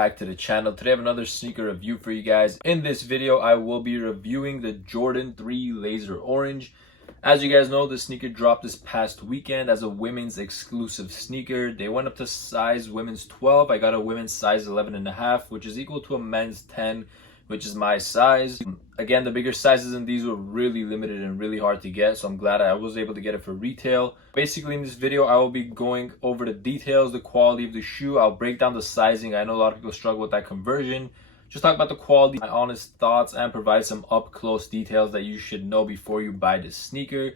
back to the channel. Today I have another sneaker review for you guys. In this video I will be reviewing the Jordan 3 Laser Orange. As you guys know, the sneaker dropped this past weekend as a women's exclusive sneaker. They went up to size women's 12. I got a women's size 11.5, which is equal to a men's 10, which is my size. Again, the bigger sizes in these were really limited and really hard to get, so I'm glad I was able to get it for retail. Basically, in this video, I will be going over the details, the quality of the shoe. I'll break down the sizing. I know a lot of people struggle with that conversion. Just talk about the quality, my honest thoughts, and provide some up-close details that you should know before you buy this sneaker.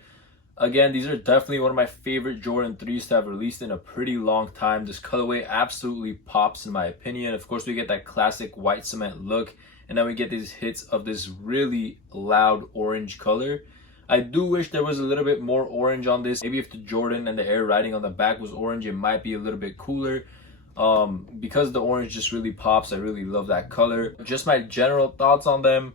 Again, these are definitely one of my favorite Jordan 3s to have released in a pretty long time. This colorway absolutely pops in my opinion. Of course, we get that classic white cement look, and then we get these hits of this really loud orange color. I do wish there was a little bit more orange on this. Maybe if the Jordan and the air writing on the back was orange, it might be a little bit cooler. Because the orange just really pops, I really love that color. Just my general thoughts on them.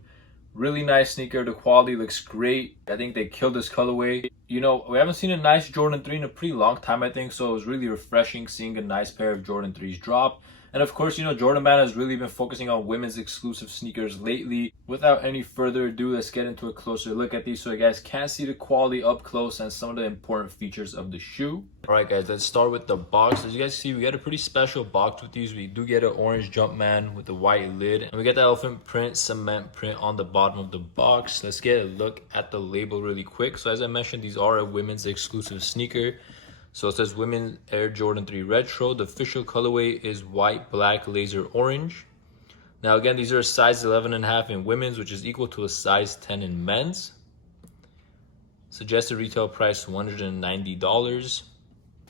Really nice sneaker. The quality looks great. I think they killed this colorway. You know, we haven't seen a nice Jordan 3 in a pretty long time, I think, so it was really refreshing seeing a nice pair of Jordan 3s drop. And of course, you know, Jordan Brand has really been focusing on women's exclusive sneakers lately. Without any further ado, let's get into a closer look at these so you guys can see the quality up close and some of the important features of the shoe. Alright guys, let's start with the box. As you guys see, we got a pretty special box with these. We do get an orange Jumpman with a white lid. And we get the elephant print, cement print on the bottom of the box. Let's get a look at the label really quick. So as I mentioned, these are a women's exclusive sneaker. So it says Women Air Jordan 3 Retro. The official colorway is white, black, laser orange. Now again, these are a size 11.5 in women's, which is equal to a size 10 in men's. Suggested retail price $190.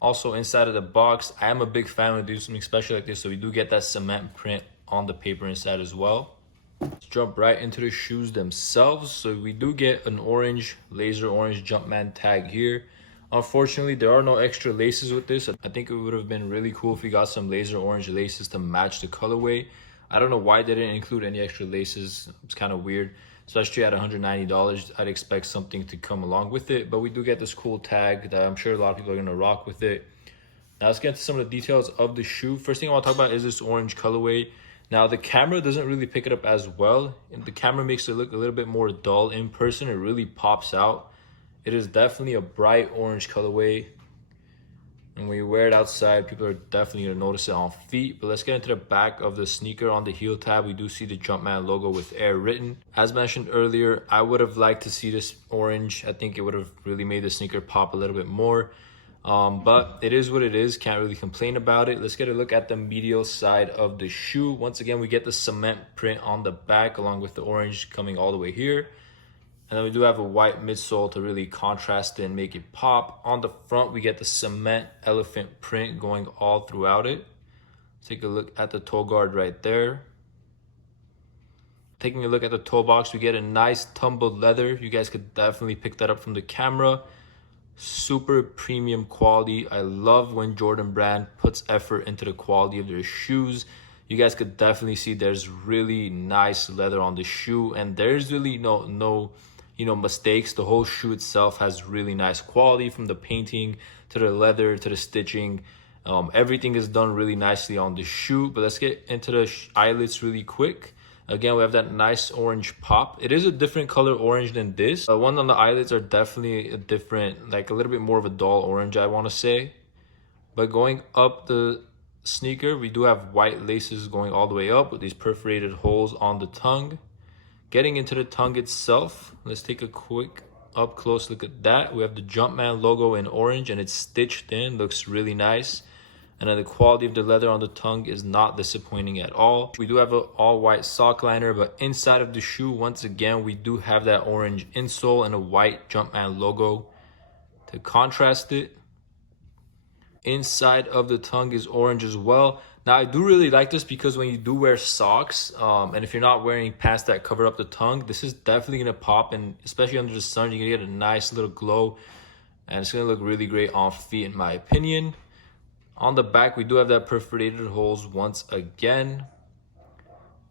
Also inside of the box, I am a big fan when they do something special like this, so we do get that cement print on the paper inside as well. Let's jump right into the shoes themselves. So we do get an orange, laser orange Jumpman tag here. Unfortunately, there are no extra laces with this. I think it would have been really cool if we got some laser orange laces to match the colorway. I don't know why they didn't include any extra laces. It's kind of weird, especially at $190. I'd expect something to come along with it, but we do get this cool tag that I'm sure a lot of people are going to rock with it. Now let's get into some of the details of the shoe. First thing I want to talk about is this orange colorway. Now the camera doesn't really pick it up as well, and the camera makes it look a little bit more dull. In person, it really pops out. It is definitely a bright orange colorway, and when you wear it outside, people are definitely going to notice it on feet. But let's get into the back of the sneaker. On the heel tab, we do see the Jumpman logo with Air written. As mentioned earlier, I would have liked to see this orange. I think it would have really made the sneaker pop a little bit more. But it is what it is. Can't really complain about it. Let's get a look at the medial side of the shoe. Once again, we get the cement print on the back along with the orange coming all the way here. And then we do have a white midsole to really contrast it and make it pop. On the front, we get the cement elephant print going all throughout it. Take a look at the toe guard right there. Taking a look at the toe box, we get a nice tumbled leather. You guys could definitely pick that up from the camera. Super premium quality. I love when Jordan Brand puts effort into the quality of their shoes. You guys could definitely see there's really nice leather on the shoe, and there's really no mistakes. The whole shoe itself has really nice quality, from the painting to the leather to the stitching. Everything is done really nicely on the shoe. But let's get into the eyelets really quick. Again, we have that nice orange pop. It is a different color orange than this. The one on the eyelets are definitely a different, like a little bit more of a dull orange, I want to say. But going up the sneaker, we do have white laces going all the way up with these perforated holes on the tongue. Getting into the tongue itself, let's take a quick up close look at that. We have the Jumpman logo in orange and it's stitched in, looks really nice. And then the quality of the leather on the tongue is not disappointing at all. We do have an all white sock liner, but inside of the shoe, once again, we do have that orange insole and a white Jumpman logo to contrast it. Inside of the tongue is orange as well. Now I do really like this because when you do wear socks, and if you're not wearing pants that cover up the tongue, this is definitely gonna pop, and especially under the sun, you're gonna get a nice little glow, and it's gonna look really great on feet in my opinion. On the back, we do have that perforated holes once again.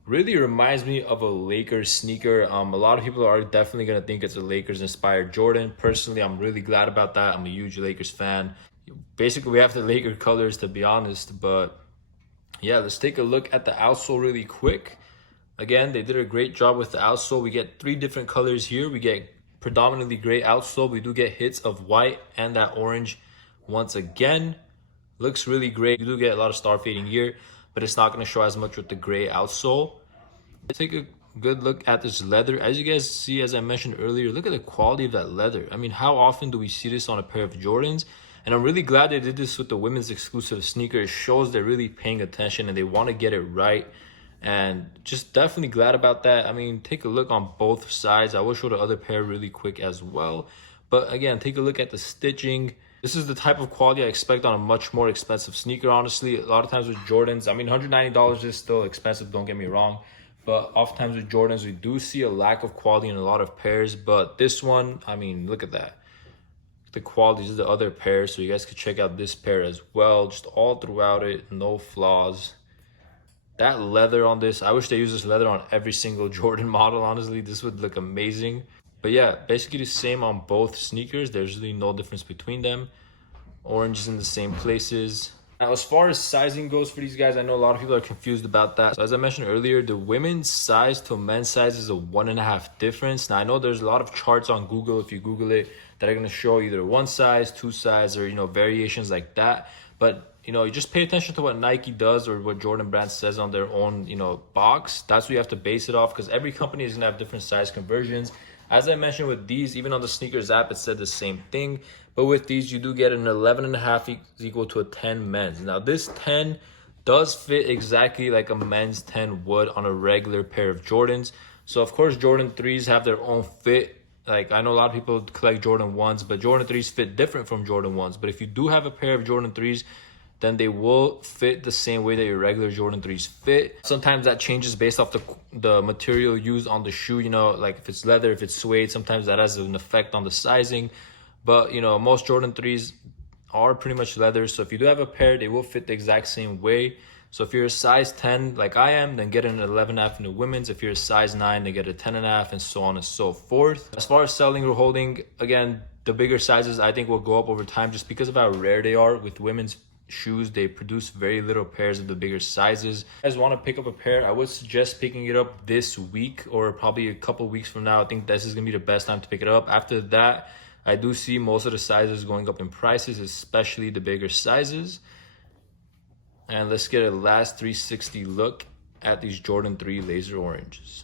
Really reminds me of a Lakers sneaker. A lot of people are definitely gonna think it's a Lakers inspired Jordan. Personally, I'm really glad about that. I'm a huge Lakers fan. Basically, we have the Laker colors, to be honest, but Yeah, let's take a look at the outsole really quick. Again, they did a great job with the outsole. We get 3 different colors here. We get predominantly gray outsole. We do get hits of white and that orange once again. Looks really great. You do get a lot of star fading here, but it's not going to show as much with the gray outsole. Let's take a good look at this leather. As you guys see, as I mentioned earlier, look at the quality of that leather. I mean, how often do we see this on a pair of Jordans? And I'm really glad they did this with the women's exclusive sneaker. It shows they're really paying attention and they want to get it right. And just definitely glad about that. I mean, take a look on both sides. I will show the other pair really quick as well. But again, take a look at the stitching. This is the type of quality I expect on a much more expensive sneaker, honestly. A lot of times with Jordans, I mean, $190 is still expensive, don't get me wrong. But oftentimes with Jordans, we do see a lack of quality in a lot of pairs. But this one, I mean, look at that. The quality is the other pair, so you guys could check out this pair as well. Just all throughout it, no flaws. That leather on this, I wish they used this leather on every single Jordan model, honestly. This would look amazing. But yeah, basically the same on both sneakers. There's really no difference between them. Orange is in the same places. Now, as far as sizing goes for these guys, I know a lot of people are confused about that. So as I mentioned earlier, the women's size to men's size is a 1.5 difference. Now, I know there's a lot of charts on Google, if you Google it, that are going to show either 1 size, 2 size, or, variations like that. But, you just pay attention to what Nike does or what Jordan Brand says on their own, box. That's what you have to base it off, because every company is going to have different size conversions. As I mentioned with these, even on the sneakers app, it said the same thing. But with these, you do get an 11.5 is equal to a 10 men's. Now, this 10 does fit exactly like a men's 10 would on a regular pair of Jordans. So, of course, Jordan 3s have their own fit. Like, I know a lot of people collect Jordan 1s, but Jordan 3s fit different from Jordan 1s. But if you do have a pair of Jordan 3s, then they will fit the same way that your regular Jordan 3s fit. Sometimes that changes based off the material used on the shoe, like if it's leather, if it's suede, sometimes that has an effect on the sizing. But, most Jordan 3s are pretty much leather. So if you do have a pair, they will fit the exact same way. So if you're a size 10 like I am, then get an 11.5 in the women's. If you're a size 9, then get a 10.5, and so on and so forth. As far as selling or holding, again, the bigger sizes I think will go up over time just because of how rare they are. With women's shoes, they produce very little pairs of the bigger sizes. If you guys want to pick up a pair, I would suggest picking it up this week or probably a couple weeks from now. I think this is going to be the best time to pick it up. After that, I do see most of the sizes going up in prices, especially the bigger sizes. And let's get a last 360 look at these Jordan 3 Laser Oranges.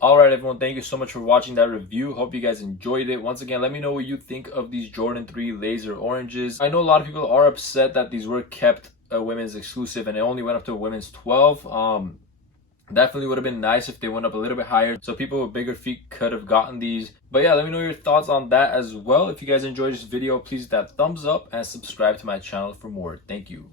All right, everyone, thank you so much for watching that review. Hope you guys enjoyed it. Once again, let me know what you think of these Jordan 3 Laser Oranges. I know a lot of people are upset that these were kept a women's exclusive and it only went up to a women's 12. Definitely would have been nice if they went up a little bit higher, so people with bigger feet could have gotten these. But yeah, let me know your thoughts on that as well. If you guys enjoyed this video, please hit that thumbs up and subscribe to my channel for more. Thank you.